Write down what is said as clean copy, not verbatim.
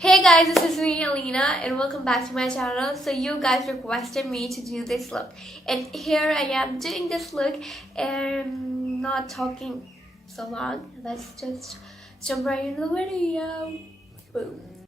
Hey guys, this is me, Alina, and welcome back to my channel. So you guys requested me to do this look, and here I am doing this look and not talking so long. Let's just jump right into the video. Boom.